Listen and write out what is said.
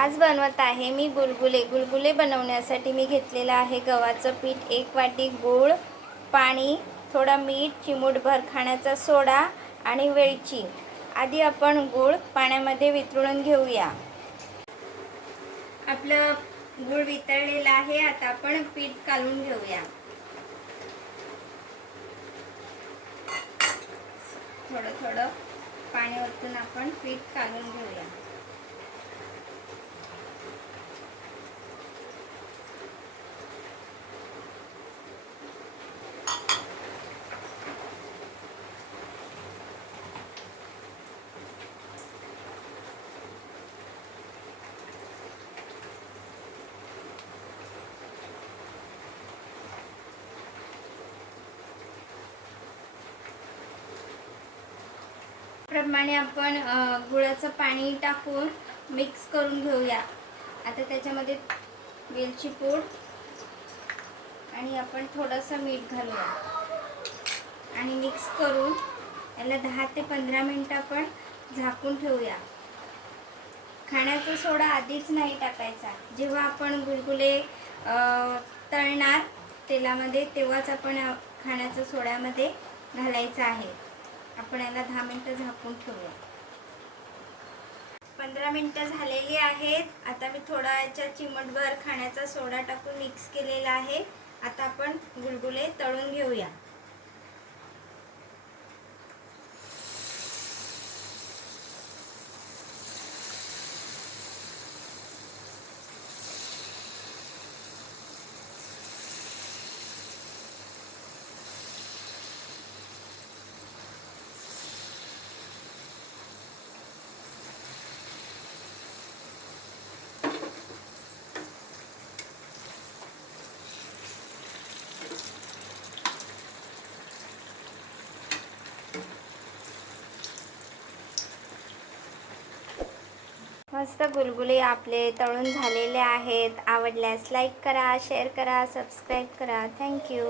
आज बनवत आहे मी गुलगुले। गुलगुले बनवण्यासाठी मी घेतलेलं आहे गव्हाचं पीठ, 1 वाटी गूळ, पाणी, थोडा मीठ, चिमूटभर खाण्याचा सोडा आणि वेलची। आधी आपण गूळ पाण्यामध्ये वितळून घेऊया। आपलं गूळ वितळलेलं आहे। आता आपण पीठ काढून घेऊया। थोडं थोडं पाणी ओतून आपण पीठ काढून घेऊया। प्रमाणे आपण गुळाचं पाणी टाकून मिक्स करून घेऊया। आता त्याच्यामध्ये वेलची पूड आणि आपण थोडंसं मीठ घालूया आणि मिक्स करून याला 10 ते 15 मिनिटं आपण झाकून ठेवूया। खाण्याचा सोडा आधीच नाही टाकायचा। जेव्हा आपण गुलगुले तळणार तेलामध्ये तेव्हाच आपण खाण्याच्या सोड्यामध्ये घालायचा आहे। आपण याला 10 मिनिटं झाकून ठेवूया। 15 मिनिटं झालेली आहेत। आता मी थोडा याच्यात चिमटभर खाण्याचा सोडा टाकून मिक्स केलेला आहे। आता आपण गुलगुले तळून घेऊया। मस्त गुलगुले आपले तळून झालेले आहेत। आवडल्यास लाईक करा, शेअर करा, सबस्क्राईब करा। थँक्यू।